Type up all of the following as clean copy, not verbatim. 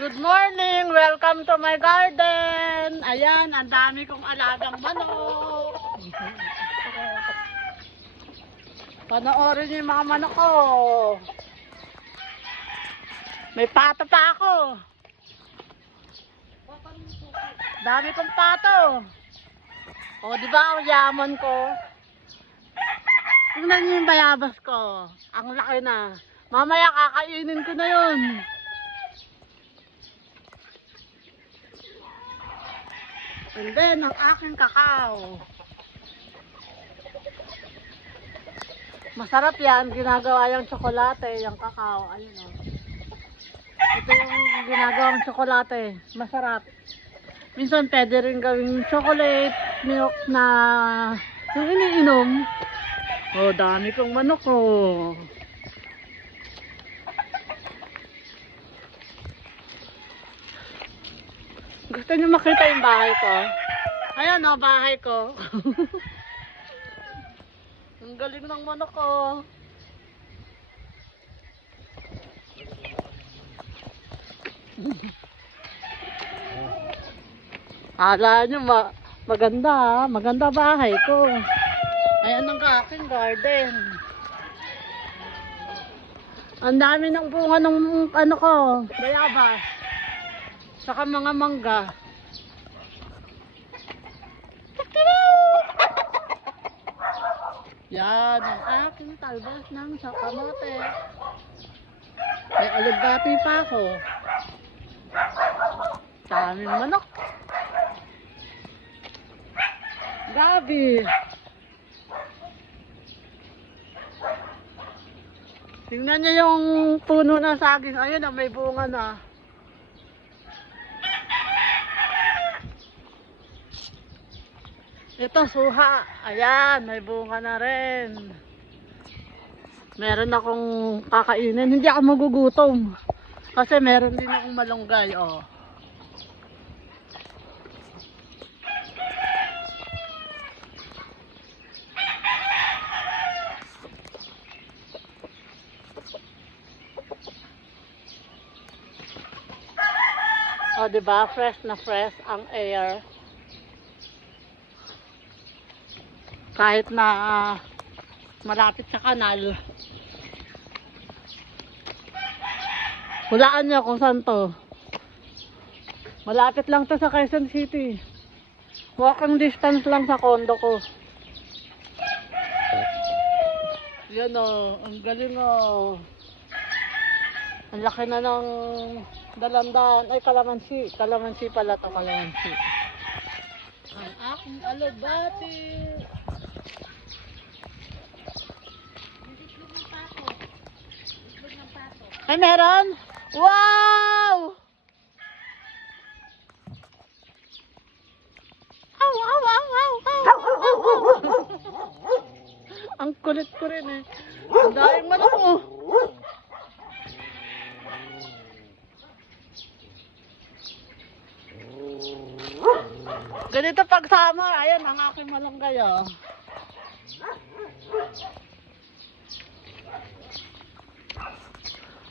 Good morning! Welcome to my garden! Ayan, ang dami kong alagang manok. Panoorin niyo yung mga manok ko. May pato pa ako. Dami kong pato. O, di ba ang yaman ko? Tingnan niyo yung bayabas ko. Ang laki na. Mamaya kakainin ko na yun. And then, ang aking kakao. Masarap yan. Ginagawa yung tsokolate, yung kakao. Ayun o. Ito yung ginagawang tsokolate. Masarap. Minsan pwede rin gawing chocolate milk na yung iniinom. Oh, dami kong manok ko. Gusto niyo makita yung bahay ko? Ayan o, bahay ko. Ang galing ng manok ko. Akala nyo maganda ha? Maganda bahay ko. Ayan ang aking garden. Ang dami ng bunga ng ano ko, bayabas. Saka mga mangga. Yan ang aking talbas ng sakamote. May alugbati pa ako. Daming manok. Gabi. Tingnan niyo yung puno na saging. Ayun na, may bunga na. Ito, suha. Ayan, may bunga na rin. Meron akong kakainin. Hindi ako magugutom. Kasi meron din akong malunggay, oh. O, diba? Fresh na fresh ang air. Kahit na malapit sa kanal. Hulaan niyo kung saan to. Malapit lang to sa Quezon City. Walking distance lang sa condo ko. Yan o, ang galing o. Ang laki na ng dalandan. Ay, kalamansi. Kalamansi pala to, kalamansi. Ang aking alugbati. Ay, meron? Wow! Aw, aw, aw, aw, aw. Ang kulit ko rin eh. Ang daming manok ko. Ganito pag summer, ayan ang aking malunggay oh.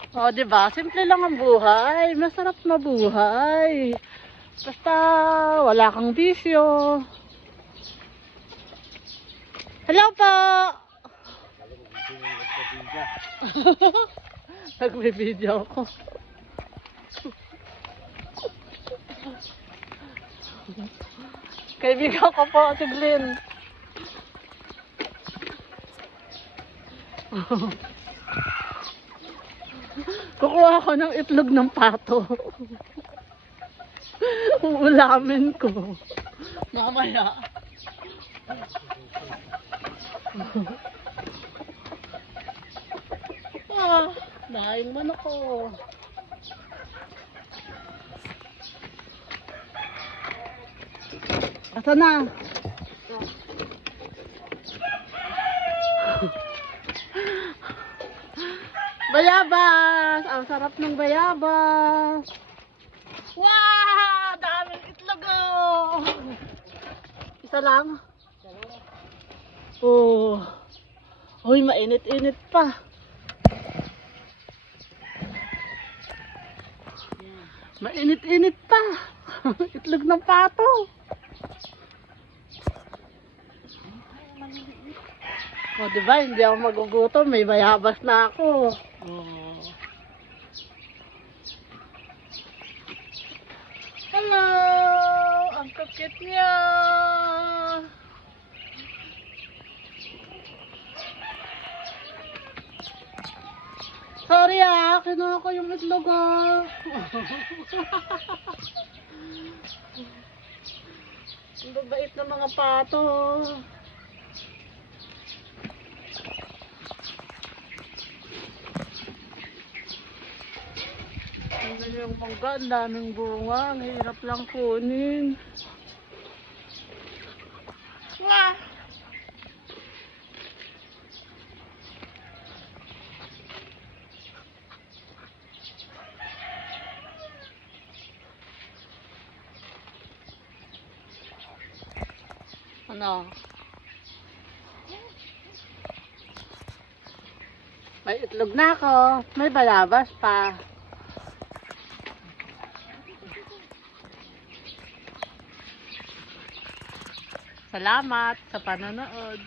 O, diba? Simple lang ang buhay. Masarap mabuhay. Basta wala kang bisyo. Hello po! Nagbibideo ako. Kaibigan ko po, si Glenn. Kukuha ako ng itlog ng pato. Ulamin ko. Mamaya. Dahil manok ko. Asa na? Bayabas! Ang sarap ng bayabas! Wow! Daming itlog oh! Isa lang? Oh. Uy, mainit-init pa. Mainit-init pa. Itlog ng pato. O, diba? Hindi ako magugutom. May bayabas na ako. Oh. Hello! Ang kakit niya! Sorry kinuha ko yung itlog Ang babait ng mga pato. Ano yung mangga, ang daming bunga. Ang hirap lang kunin. Wah! Ano? May itlog na ako. May bayabas pa. Salamat sa panonood.